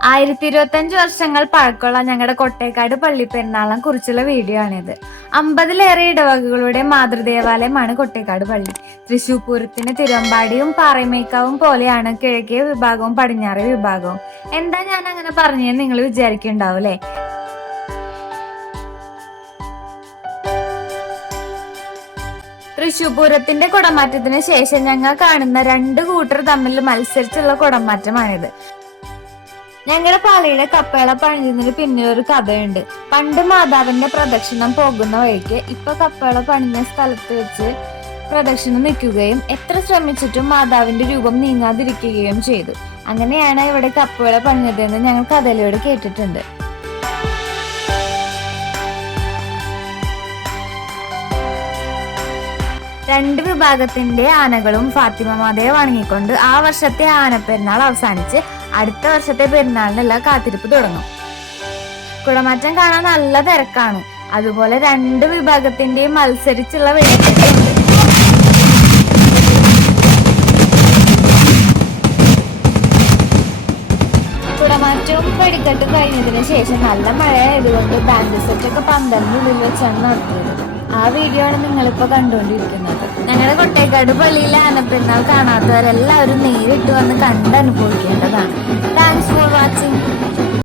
1025 വർഷങ്ങൾ പഴക്കമുള്ള ഞങ്ങളുടെ കൊട്ടേക്കാട് പള്ളിപ്പെരുന്നാളിനെ കുറിച്ചുള്ള വീഡിയോ ആണിത്. 50ലേറെ ഇടവകകളുടെ മാതൃദേവാലയമാണ് കൊട്ടേക്കാട് പള്ളി. തൃശൂർ പൂരത്തിന് തിരുവമ്പാടിയും പാറമേക്കാവും പോലെയാണ് കിഴക്കേ വിഭാഗവും പടിഞ്ഞാറേ വിഭാഗവും. എന്താ ഞാൻ അങ്ങനെ പറഞ്ഞതെന്ന് നിങ്ങൾ വിചാരിക്കുന്നുണ്ടാവും അല്ലേ? തൃശൂർ പൂരത്തിന്റെ കുടമാറ്റത്തിന് ശേഷം ഞങ്ങൾ കാണുന്ന രണ്ട് കൂട്ടർ തമ്മിൽ മത്സരിച്ചുള്ള കുടമാറ്റമാണിത്. ഞങ്ങളുടെ പാലയുടെ കപ്പേള പണിഞ്ഞതിന് പിന്നിൽ ഒരു കഥയുണ്ട്. പണ്ട് മാതാവിന്റെ പ്രദക്ഷിണം പോകുന്ന വഴിക്ക് ഇപ്പൊ കപ്പേള പണിഞ്ഞ സ്ഥലത്ത് വെച്ച് പ്രദക്ഷിണം നിൽക്കുകയും എത്ര ശ്രമിച്ചിട്ടും മാതാവിന്റെ രൂപം നീങ്ങാതിരിക്കുകയും ചെയ്തു. അങ്ങനെയാണ് ഇവിടെ കപ്പേള പണിഞ്ഞതെന്ന് ഞങ്ങൾ കഥയിലൂടെ കേട്ടിട്ടുണ്ട്. രണ്ട് വിഭാഗത്തിന്റെ ആനകളും ഫാത്തിമ മാതയെ വണങ്ങിക്കൊണ്ട് ആ വർഷത്തെ ആനപ്പെരുന്നാൾ അവസാനിച്ച് അടുത്ത വർഷത്തെ പെരുന്നാളിനുള്ള കാത്തിരിപ്പ് തുടങ്ങും. കുടമാറ്റം കാണാൻ നല്ല തിരക്കാണ്. അതുപോലെ രണ്ട് വിഭാഗത്തിന്റെയും മത്സരിച്ചുള്ള വെടിക്കെട്ടുണ്ട്. കുടമാറ്റവും വെടിക്കെട്ടും കഴിഞ്ഞതിന് ശേഷം നല്ല മഴയായതുകൊണ്ട് ബാൻഡ് സെറ്റൊക്കെ പന്തലിനുള്ളിൽ വെച്ചാണ് നടത്തിയത്. ആ വീഡിയോ ആണ് നിങ്ങളിപ്പോ കണ്ടുകൊണ്ടിരിക്കുന്നത്. ഞങ്ങളുടെ കൊട്ടേക്കാട് പള്ളിയിലെ ആനപ്പെരുന്നാൾ കാണാത്തവരെല്ലാവരും നേരിട്ട് വന്ന് കണ്ടനുഭവിക്കേണ്ടതാണ്. Thanks for watching.